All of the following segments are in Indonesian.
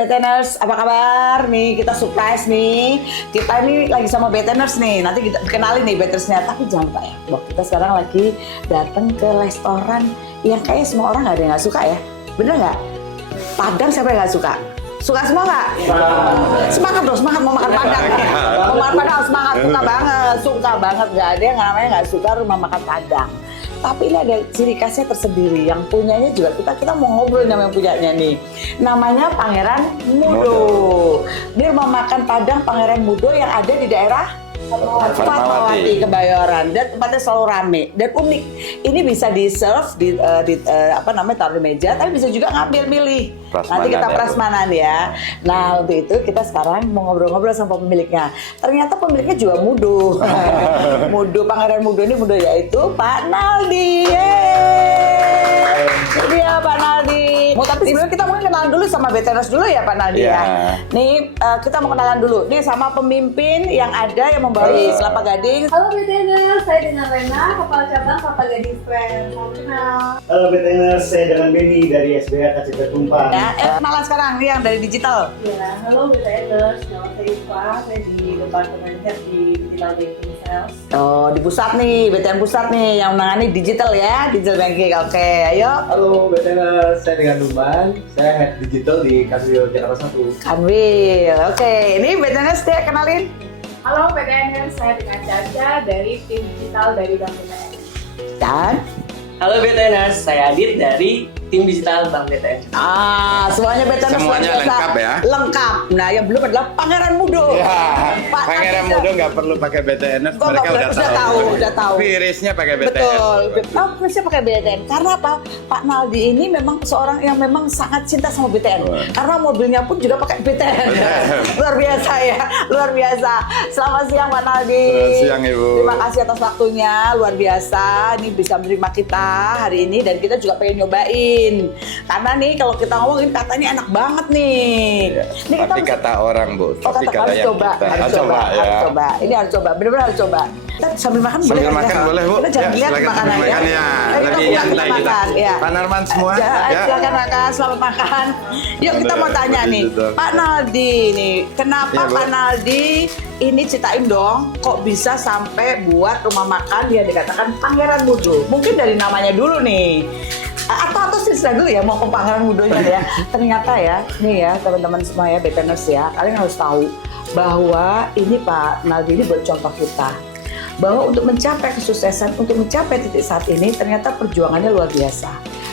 Beteners, apa kabar? Nih kita surprise nih. Kita ini lagi sama Beteners nih. Nanti kita kenalin nih Betenersnya. Tapi jangan lupa ya, bahwa kita sekarang lagi datang ke restoran yang kayaknya semua orang nggak ada yang nggak suka ya. Bener nggak? Padang siapa yang nggak suka? Suka semua nggak? Semangat dong, semangat mau makan Padang. Mau makan Padang semangat, suka banget. Nggak ada yang namanya nggak suka rumah makan Padang. Tapi ini ada ciri khasnya tersendiri, yang punyanya juga kita mau ngobrol sama yang punyanya nih. Namanya Pangeran Mudo. Dia rumah makan Padang Pangeran Mudo yang ada di daerah Fatmawati, Kebayoran, dan tempatnya selalu rame dan unik. Ini bisa di serve taruh di meja, tapi bisa juga ngambil milih. Nanti kita prasmanan ya. Nah untuk itu kita sekarang mau ngobrol-ngobrol sama pemiliknya. Ternyata pemiliknya juga Mudo. Mudo Pangeran Mudo ini Mudo yaitu Pak Naldi. Dia Pak Naldi. Tapi sebelumnya kita mungkin kenalan dulu sama Beteners dulu ya Pak Naldi ya. Nih kita mau kenalan dulu. Nih sama pemimpin yang ada yang membawa Kelapa Gading. Halo Beteners, saya dengan Rena, Kepala Cabang Kelapa Gading Square. Salam kenal. Halo Beteners, saya dengan Benny dari SBH KCP Tumpang. Ya, kenalan sekarang nih yang dari digital. Ya, halo Beteners, nama saya Iva, saya di Departemen Head di Digital Banking Sales. Oh, di pusat nih, BTN pusat nih yang menangani digital ya, digital banking. Oke, ayo. Halo Beteners, saya dengan Numan, saya Head Digital di Kanwil Jakarta 1. Kanwil. Oke, ini Beteners dia kenalin. Halo Beteners, saya dengan Caca dari tim digital dari Bank BTN. Dan Halo BTNers, saya Adit dari tim digital Bank BTN. semuanya Beteners Semuanya luar biasa. lengkap ya? Lengkap. Nah, yang belum adalah Pangeran Mudo. Ya, Pak Pangeran Naldi Mudo nggak perlu pakai BTNers, Gua mereka nggak udah tahu. tahu. Virisnya pakai BTN. Betul. Oh, Virisnya pakai BTN. Karena apa? Pak Naldi ini memang seorang yang memang sangat cinta sama BTN. Karena mobilnya pun juga pakai BTN. Luar biasa ya, luar biasa. Selamat siang Pak Naldi. Selamat siang Ibu. Terima kasih atas waktunya, luar biasa. Ini bisa menerima kita hari ini dan kita juga pengen nyobain. Karena nih kalau kita ngomongin katanya enak banget nih. Ini Tapi kata orang Bu, tapi kata kata harus yang coba, kita harus coba, harus coba. Ini harus coba, benar-benar harus coba. Kita sambil makan Sambil boleh makan ya? boleh Bu. Kita jangan lihat silakan makanan sambil makan ya. Ayo, Lebih kita nyantai kita. makan, ya. Pak Narman semua. Silakan makan, selamat makan. Yuk kita mau tanya nih, Pak Naldi nih, kenapa Ya, Bu. Pak Naldi ini ceritain dong, kok bisa sampai buat rumah makan yang dikatakan Pangeran Mudo? Mungkin dari namanya dulu nih. Atau silsilah dulu ya, mau ke Pangeran Mudonya ya. Ternyata ya, nih ya teman-teman semua ya, Beteners ya, kalian harus tahu bahwa ini Pak Naldi ini buat contoh kita. Bahwa untuk mencapai kesuksesan, untuk mencapai titik saat ini, ternyata perjuangannya luar biasa.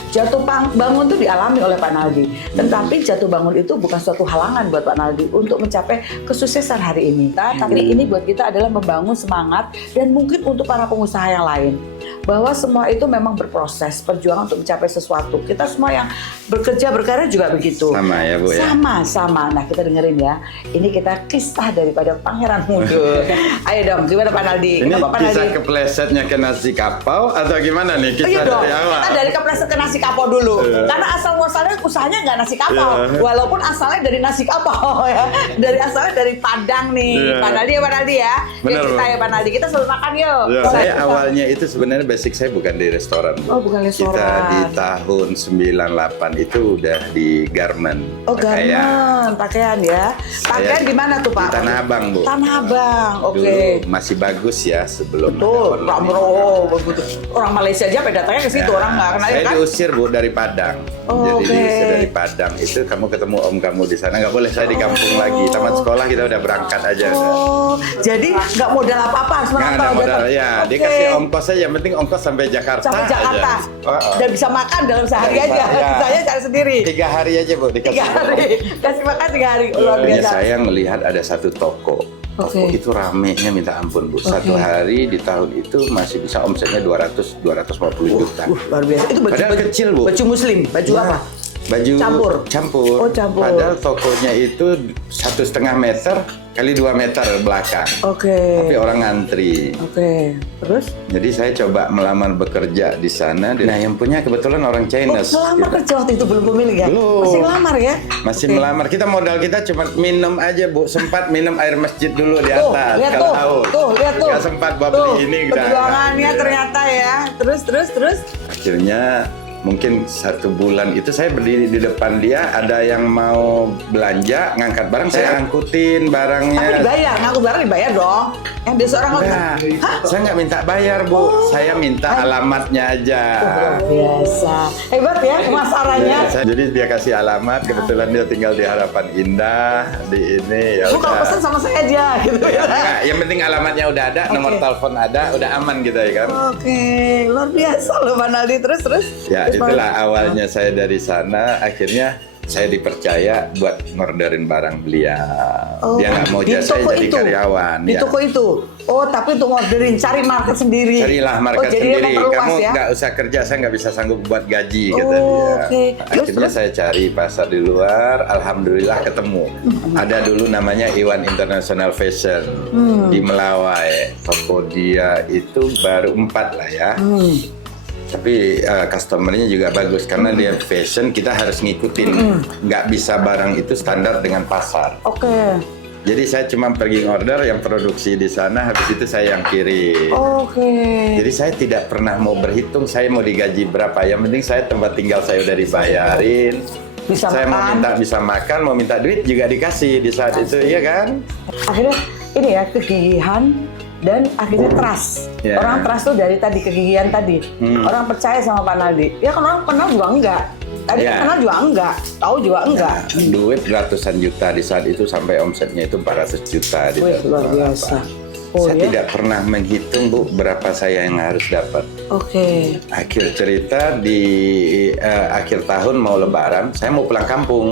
Jatuh bangun itu dialami oleh Pak Naldi. Tetapi jatuh bangun itu bukan suatu halangan buat Pak Naldi untuk mencapai kesuksesan hari ini. Tapi ini buat kita adalah membangun semangat dan mungkin untuk para pengusaha yang lain. Bahwa semua itu memang berproses, perjuangan untuk mencapai sesuatu. Kita semua yang bekerja, berkarya juga begitu. Sama ya Bu ya? Sama. Nah kita dengerin ya. Ini kita kisah daripada Pangeran Mudo. Ayo dong, gimana Pak Naldi? Ini Kenapa Pak kisah Naldi? keplesetnya ke nasi kapau atau gimana nih? Kisah Iya dong, dari awal. kita dari kepleset ke nasi kapau dulu. Karena asal muasalnya usahanya nggak nasi kapau, walaupun asalnya dari nasi kapau ya. Asalnya dari Padang nih, Pak Naldi ya Pak Naldi ya. Bener, Kita Bu. ya Pak Naldi, kita selalu makan yuk. Saya awalnya itu sebenarnya basic saya bukan di restoran. Bu. Oh, bukan restoran. Kita di tahun 98 itu udah di garment. Oh garment, pakaian ya. Pakaian di mana tuh Pak? Di Tanah Abang Bu. Tanah Abang, oke. Dulu masih bagus ya sebelum Betul, ada online. begitu. Orang Malaysia aja pada datangnya ke situ, orang nggak kenal Saya kan? diusir Bu dari Padang. Oh, Jadi oke. diusir dari Padang itu kamu ketemu om kamu di sana nggak boleh, saya di kampung lagi. Tamat sekolah kita udah berangkat aja. Oh, jadi nggak modal apa-apa, harus Nggak merantau ada modal datang. ya. Oke. Dikasih ongkos aja, yang penting ongkos sampai Jakarta. Sampai Jakarta. Aja. Dan bisa makan dalam sehari aja. Ya. Saya cari sendiri. 3 hari aja Bu dikasih. 3 hari. Kasih makan 3 hari. Luar Makanya biasa. saya melihat ada satu toko. Toko Oke. itu ramenya minta ampun Bu. Satu hari di tahun itu masih bisa omsetnya 250 juta. Luar biasa. Itu baju, Padahal kecil, Bu. Baju muslim. Baju Ya, apa? Baju Campur. Oh, campur. Padahal tokonya itu 1,5 meter kali 2 meter belakang. Oke. Tapi orang ngantri. Oke. Terus? Jadi saya coba melamar bekerja di sana. Nah yang punya kebetulan orang China. Ngelamar kerja waktu itu belum pemilik ya? Belum. Masih ngelamar ya? Masih Oke. melamar. Kita modal kita cuma minum aja Bu. Sempat minum air masjid dulu di atas. Lihat kalau tuh, haus. lihat tuh. Nggak sempat buat Tuh, beli ini. udah. perjuangannya Iya. ternyata ya. Terus. Akhirnya mungkin 1 bulan itu saya berdiri di depan dia, ada yang mau belanja, ngangkat barang, saya angkutin Tapi barangnya. dibayar, ngaku barang dibayar dong. Yang biasa orang Enggak, saya nggak minta bayar Bu, saya minta alamatnya aja. biasa. Hebat ya pemasarannya. Jadi dia kasih alamat, kebetulan dia tinggal di Harapan Indah, di ini ya Lu kalau udah. pesan sama saya aja gitu ya. Enggak, yang penting alamatnya udah ada, nomor telepon ada, udah aman gitu ya kan. Oke, luar biasa loh Pak Naldi. Terus. Ya Terus itulah Pak- awalnya saya dari sana, akhirnya saya dipercaya buat ngorderin barang beliau. Oh, Dia nggak mau di saya toko jadi itu? karyawan. Di Ya. toko itu? Oh, tapi untuk ngorderin, cari market sendiri. Carilah market oh, jadi dia sendiri. memperluas Kamu ya? nggak usah kerja, saya nggak bisa sanggup buat gaji, Oh, kata dia. oke. Akhirnya Terus? saya cari pasar di luar, alhamdulillah ketemu. Ada dulu namanya Iwan International Fashion di Melawai. Toko dia itu baru 4 lah ya. Tapi customernya juga bagus karena dia fashion, kita harus ngikutin. Nggak bisa barang itu standar dengan pasar. Oke. Jadi saya cuma pergi order yang produksi di sana, habis itu saya yang kirim. Oke. Jadi saya tidak pernah mau berhitung saya mau digaji berapa. Yang penting saya tempat tinggal saya udah dibayarin. Bisa saya mau makan. minta bisa makan, mau minta duit juga dikasih di saat itu, iya kan? Akhirnya ini ya kegigihan dan akhirnya trust. Ya. Orang trust tuh dari tadi kegigihan tadi. Orang percaya sama Pak Naldi. Ya kan orang kenal juga enggak. Tadi Ya. kenal juga enggak. Tahu juga enggak. Duit ratusan juta di saat itu sampai omsetnya itu 400 juta. di Wih, satu luar apa. biasa. Oh, Saya ya? tidak pernah menghitung Bu berapa saya yang harus dapat. Oke. Akhir cerita di akhir tahun mau lebaran, saya mau pulang kampung.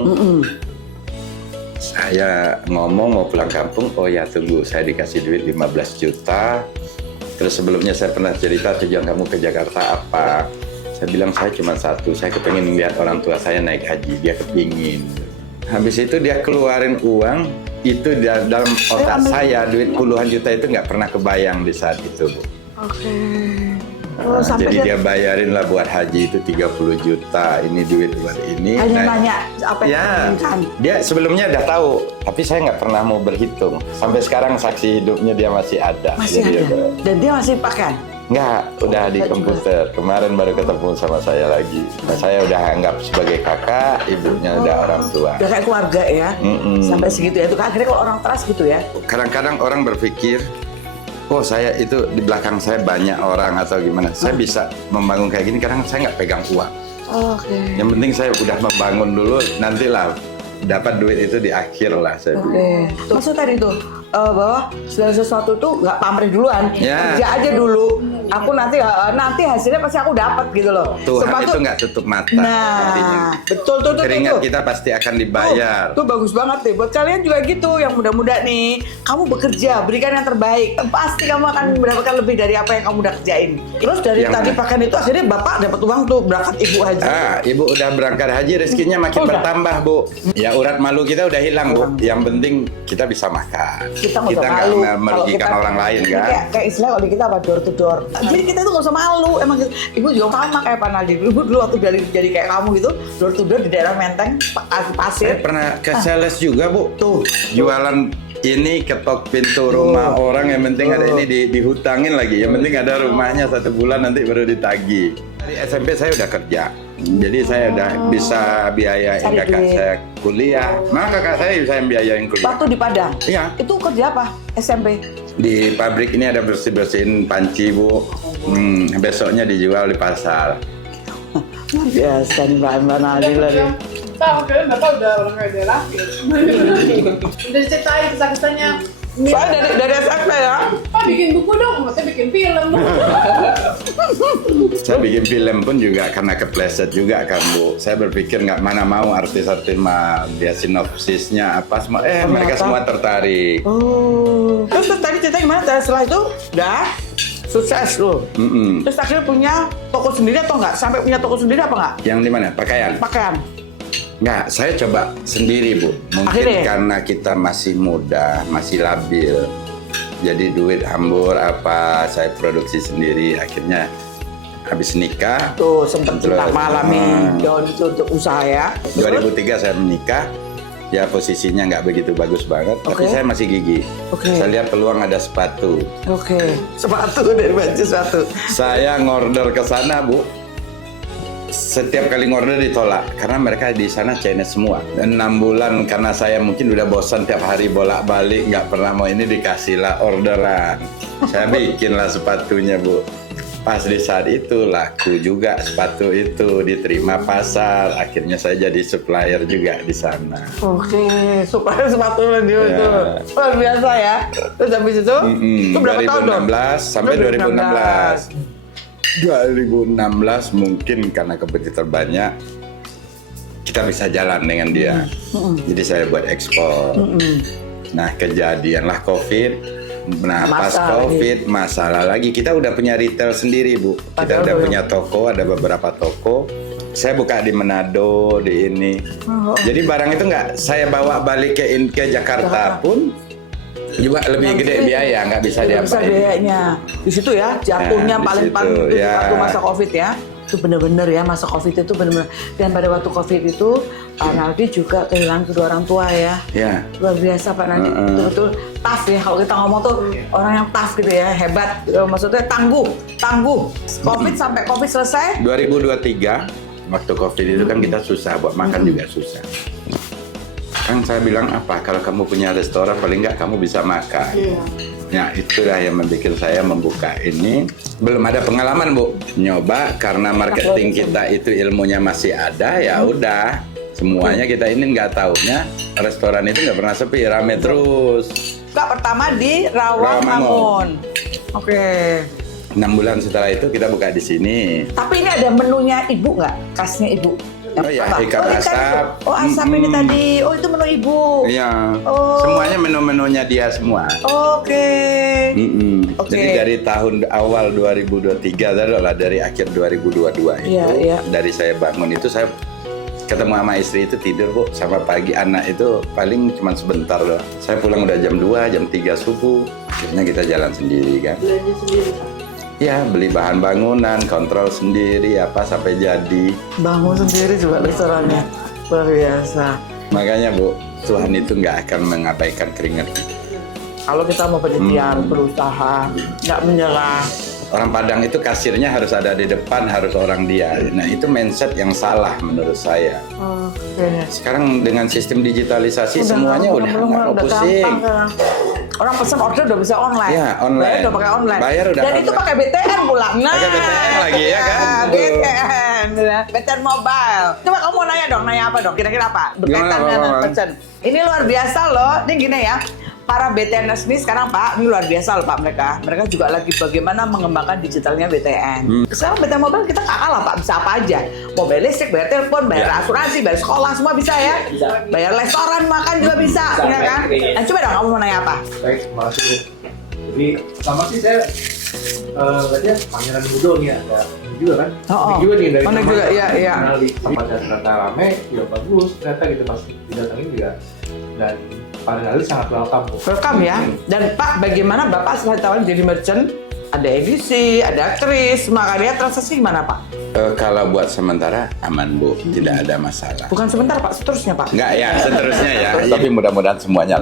Saya ngomong mau pulang kampung, oh ya tunggu, saya dikasih duit 15 juta. Terus sebelumnya saya pernah cerita tujuan kamu ke Jakarta apa. Saya bilang saya cuma satu, saya kepengen lihat orang tua saya naik haji, dia kepingin. Habis itu dia keluarin uang, itu dalam otak saya duit puluhan juta itu nggak pernah kebayang di saat itu, Bu. Oke. Oh, Nah, sampai jadi dia bayarin lah buat haji itu 30 juta, ini duit buat ini. hanya Nah, nanya apa yang ya, diinginkan. dia sebelumnya udah tahu, tapi saya nggak pernah mau berhitung. Sampai sekarang saksi hidupnya dia masih ada. Masih Jadi ada. Dan dia masih pakai. Nggak, udah di Juga. komputer. Kemarin baru ketemu sama saya lagi. Nah, saya udah anggap sebagai kakak, ibunya udah orang tua. Udah kayak keluarga ya. Sampai segitu ya. Itu kan akhirnya kalau orang trust gitu ya. Kadang-kadang orang berpikir, oh saya itu di belakang saya banyak orang atau gimana. Saya bisa membangun kayak gini, kadang saya nggak pegang uang. Oke. Yang penting saya udah membangun dulu, nantilah dapat duit itu di akhir lah saya bilang. Oke. Maksud tadi tuh bahwa segala sesuatu tuh nggak pamrih duluan, Ya. kerja aja dulu. Aku nanti hasilnya pasti aku dapat gitu loh. Tuhan Sepatu- itu nggak tutup mata. Nah, artinya. betul tuh. Keringat kita pasti akan dibayar. Tuh bagus banget deh. Buat kalian juga gitu yang muda-muda nih. Kamu bekerja, berikan yang terbaik. Pasti kamu akan mendapatkan lebih dari apa yang kamu udah kerjain. Terus dari Yang tadi mana? pakaian itu akhirnya bapak dapat uang tuh berangkat ibu haji. Ibu udah berangkat haji, rezekinya makin Udah. bertambah, Bu. Ya urat malu kita udah hilang, Bu. Yang penting kita bisa makan. Kita nggak usah nggak malu. merugikan Kalau kita- orang lain, ini kan? Kayak istilah kalau di kita apa door to door. Jadi kita tuh nggak usah malu. Emang ibu juga sama kayak Pak Naldi. Ibu dulu waktu jadi kayak kamu gitu, door to door di daerah Menteng, Saya pasir. pernah ke sales juga, Bu. Tuh, jualan ini ketok pintu rumah orang, yang penting ada ini dihutangin lagi. Yang penting ada rumahnya 1 bulan nanti baru ditagih. Dari SMP saya udah kerja. Jadi saya udah bisa biayain Cari kakak duit. saya kuliah. Maka kakak saya bisa biayain kuliah. Waktu di Padang. Iya. Itu kerja apa? SMP. Di pabrik ini ada bersih-bersihin panci, Bu. Besoknya dijual di pasar. Luar biasa nih Mbak Naldi lah nih. Tahu kalian Bapak udah orang kayak dia laki. Udah diceritain kisah-kisahnya. Soalnya dari SMP ya. Pak bikin buku dong, maksudnya bikin film. Saya bikin film pun juga karena kepleset juga kan, Bu. Saya berpikir nggak mana mau artis-artis mah dia sinopsisnya apa semua. Mereka semua tertarik. Oh. Terus tadi cerita gimana? Setelah itu udah sukses lu. Terus akhirnya punya toko sendiri atau enggak? Sampai punya toko sendiri apa enggak? Yang di mana? Pakaian? Pakaian. Nggak, saya coba sendiri, Bu. Mungkin Akhirnya? karena kita masih muda, masih labil. Jadi duit hambur apa, saya produksi sendiri. Akhirnya habis nikah, Tuh sempet Terus, kita malamin daun itu untuk usaha ya. 2003 saya menikah. Ya posisinya nggak begitu bagus banget, tapi Oke. saya masih gigih. Oke. Saya lihat peluang ada sepatu. Oke. Sepatu dari baju sepatu. Saya ngorder ke sana, Bu. setiap kali ngorder ditolak karena mereka di sana Chinese semua. 6 bulan karena saya mungkin udah bosan tiap hari bolak-balik nggak pernah mau ini, dikasihlah orderan. Saya bikinlah sepatunya, Bu. Pas di saat itu laku juga sepatu itu, diterima pasar. Akhirnya saya jadi supplier juga di sana. Oke, supaya sepatu radio Ya. itu luar biasa ya. Terus habis itu, itu berapa tahun dong? 2016 sampai 2016. 2016 mungkin karena kompetitor banyak, kita bisa jalan dengan dia. Jadi saya buat ekspor. Nah, kejadianlah COVID. Nah, pas Masalah COVID, masalah lagi. Kita udah punya retail sendiri, Bu. Kita Padahal udah belum. punya toko, ada beberapa toko. Saya buka di Manado, di ini. Jadi barang itu nggak saya bawa balik ke Jakarta pun juga lebih gede biaya, nggak bisa Tidak bisa diapain. biayanya. Di situ ya, jatuhnya Nah, di paling situ, paling itu ya. waktu masa COVID ya. Itu bener-bener ya, masa COVID itu bener-bener. Dan pada waktu COVID itu, Pak Naldi juga kehilangan kedua orang tua ya. Ya. Luar biasa Pak Naldi, betul-betul tough ya. Kalau kita ngomong tuh orang yang tough gitu ya, hebat. Maksudnya tangguh. COVID sampai COVID selesai, 2023 waktu COVID itu kan kita susah, buat makan juga susah. Kan saya bilang apa, kalau kamu punya restoran paling nggak kamu bisa makan. Nah, itulah yang membuat saya membuka ini. Belum ada pengalaman, Bu. Nyoba karena marketing kita itu ilmunya masih ada, ya udah. Semuanya kita ini nggak taunya restoran itu nggak pernah sepi, rame terus. Kak pertama di Rawamangun. Oke. 6 bulan setelah itu kita buka di sini. Tapi ini ada menunya Ibu nggak? Khasnya Ibu? Oh ya, Apa? ikan asap. Itu. Oh, asap ini tadi. Oh, itu menu Ibu. Iya. Oh. Semuanya menu-menunya dia semua. Oke. Mm-mm. Oke. Jadi dari tahun awal 2023 adalah dari akhir 2022 itu, Iya. dari saya bangun itu saya ketemu sama istri itu tidur, Bu, sama pagi anak itu paling cuma sebentar doang. Saya pulang udah jam 2, jam 3 subuh. Akhirnya kita jalan sendiri kan. Belanja sendiri, Pak. Ya, beli bahan bangunan, kontrol sendiri apa sampai jadi. Bangun sendiri juga restorannya. Luar biasa. Makanya, Bu, Tuhan itu nggak akan mengabaikan keringat kita. Kalau kita mau penelitian, berusaha, nggak menyerah. Orang Padang itu kasirnya harus ada di depan, harus orang dia. Nah, itu mindset yang salah menurut saya. Oke. Sekarang dengan sistem digitalisasi semuanya udah nggak mau pusing. gampang sekarang. Orang pesan order udah bisa online. Ya, online. Bayar udah pakai online. Bayar udah Dan itu online. pakai BTN pulang. Nah, Pakai BTN lagi, ya kan? BTN. BTN mobile. Coba kamu mau nanya dong, nanya apa dong? Kira-kira apa? Berkaitan Gimana, dengan Bang? pesan. Ini luar biasa loh. Ini gini ya. Para BTNers ini sekarang Pak, ini luar biasa loh Pak mereka. Mereka juga lagi bagaimana mengembangkan digitalnya BTN. Sekarang BTN Mobile kita nggak kalah Pak, bisa apa aja. Mau bayar listrik, bayar telepon, bayar asuransi, bayar sekolah, semua bisa ya. Bisa. Bayar restoran, makan juga bisa, Bisa, ya kan? baik. Nah, coba dong kamu mau nanya apa? Baik, terima kasih, Bu. Jadi sama sih saya berarti Pangeran Mudo nih ada juga kan? Oh, Unik juga nih dari unik namanya. juga, iya, iya. Kenal di tempatnya ternyata rame, ya bagus. Ternyata gitu pas didatangin juga. Dan pada kali sangat welcome, Bu. Welcome ya. Dan Pak, bagaimana Bapak setelah ditawarin jadi merchant? Ada edisi, ada aktris, makanya transaksi gimana Pak? Kalau buat sementara aman, Bu, tidak ada masalah. Bukan sebentar Pak, seterusnya Pak. Enggak ya, seterusnya ya. Tapi mudah-mudahan semuanya.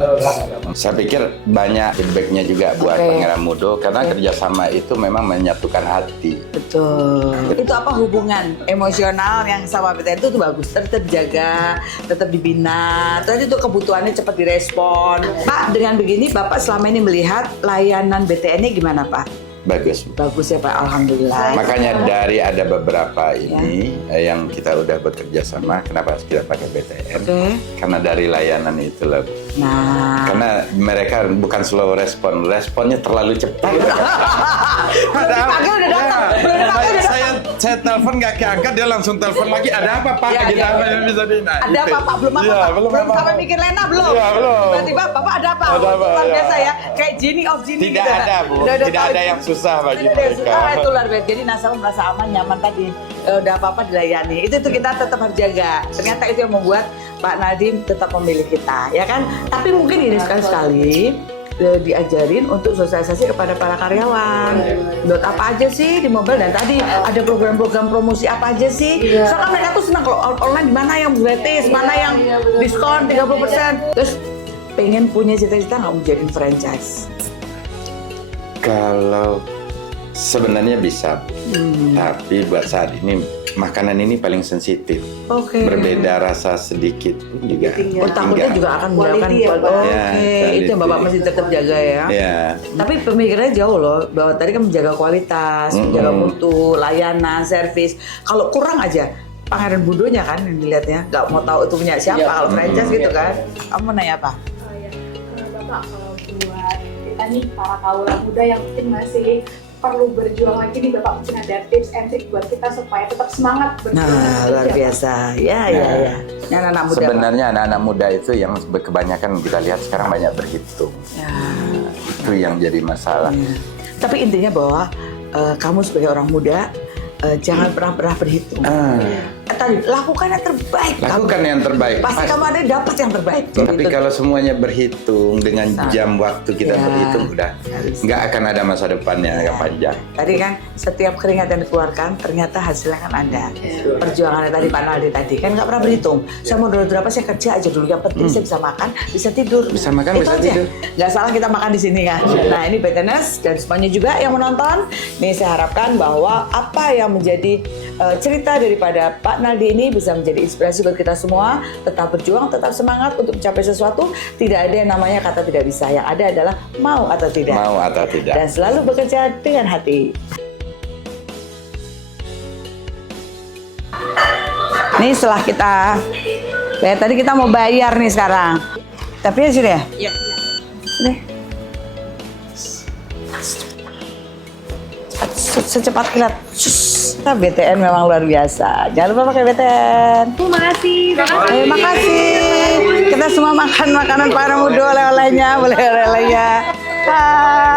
Saya pikir banyak feedbacknya juga buat Oke. Pangeran Mudo karena kerjasama itu memang menyatukan hati. Betul. Itu apa hubungan emosional yang sama BTN itu tuh bagus, tetap jaga, tetap dibina. Tadi tuh kebutuhannya cepat direspon. Pak, dengan begini Bapak selama ini melihat layanan BTN-nya gimana Pak? Bagus. Bagus ya Pak, alhamdulillah. Makanya dari ada beberapa ini yang kita udah bekerja sama, kenapa kita pakai BTN? Oke. Karena dari layanan itu lah. Nah, Karena mereka bukan slow respon, responnya terlalu cepat. belum dipanggil udah datang. Belum dipanggil udah datang. Saya telepon nggak keangkat, dia langsung telepon lagi. Ada apa Pak? Iya, Gitu iya, apa iya. yang bisa di? Nah, Ada itu. apa Pak? Belum apa Iya, Pak? belum apa-apa. sampai mikir Lena belum? Iya, belum. Tiba-tiba Bapak ada apa? Ada apa, Luar iya. biasa ya. Kayak genie of genie Tidak gitu. ada, Bu. Udah Tidak tahu ada itu. yang susah bagi Tidak ada yang mereka. susah, itu luar biasa. Jadi nasabah merasa aman, nyaman tadi. Udah apa-apa dilayani. Itu tuh kita tetap harus jaga. Ternyata itu yang membuat Pak Nadiem tetap memilih kita, ya kan? Tapi mungkin ini sekali-sekali diajarin untuk sosialisasi kepada para karyawan. Buat apa aja sih di mobile, dan tadi ada program-program promosi apa aja sih? Soalnya mereka tuh senang kalau online di mana yang gratis, mana yang diskon 30%. Terus pengen punya cita-cita nggak mau jadi franchise? Kalau sebenarnya bisa, tapi buat saat ini makanan ini paling sensitif. Oke. Berbeda rasa sedikit pun juga. Oh, takutnya tinggal. juga akan mendapatkan Quality ya, Pak. Oke, Ya, itu yang Bapak quality. mesti tetap jaga ya. Ya, Tapi pemikirannya jauh loh, bahwa tadi kan menjaga kualitas, menjaga mutu, layanan, servis. Kalau kurang aja, Pangeran Budonya kan yang dilihatnya, nggak mau tahu itu punya siapa. Iya. Kalau franchise gitu kan, kamu nanya apa? Bapak, kalau buat kita nih para kaula muda yang mungkin masih perlu berjuang lagi nih, Bapak mungkin ada tips and trick buat kita supaya tetap semangat berjuang. Nah, luar Kerja, biasa. Ya. Yang anak muda. Pak. sebenarnya anak-anak muda itu yang kebanyakan kita lihat sekarang banyak berhitung. Ya. Itu yang jadi masalah. Ya. Tapi intinya bahwa kamu sebagai orang muda jangan pernah berhitung. Tadi lakukan yang terbaik. Lakukan yang terbaik. Pasti kamu ada dapat yang terbaik. Tapi Gitu. kalau semuanya berhitung dengan Nah. jam waktu kita Ya. berhitung udah Harus. nggak akan ada masa depannya yang panjang. Tadi kan setiap keringat yang dikeluarkan ternyata hasilnya kan ada. Perjuangannya tadi Pak Naldi tadi kan nggak pernah berhitung. Saya mau dulu berapa saya kerja aja dulu. Yang penting saya bisa makan, bisa tidur. Bisa makan, Itu bisa aja. tidur. Nggak salah kita makan di sini kan. Nah ini BTNers dan semuanya juga yang menonton. Nih saya harapkan bahwa apa yang menjadi cerita daripada Pak Naldi ini bisa menjadi inspirasi buat kita semua. Tetap berjuang, tetap semangat untuk mencapai sesuatu. Tidak ada yang namanya kata tidak bisa. Yang ada adalah mau atau tidak. Mau atau tidak. Dan selalu bekerja dengan hati. Nih setelah kita, tadi kita mau bayar nih sekarang. Tapi ya sudah ya? Iya. Nih. Secepat kilat. Nah, BTN memang luar biasa. Jangan lupa pakai BTN. Terima kasih. Terima kasih. Kita semua makan makanan para muda oleh-olehnya, boleh oleh-olehnya. Hai.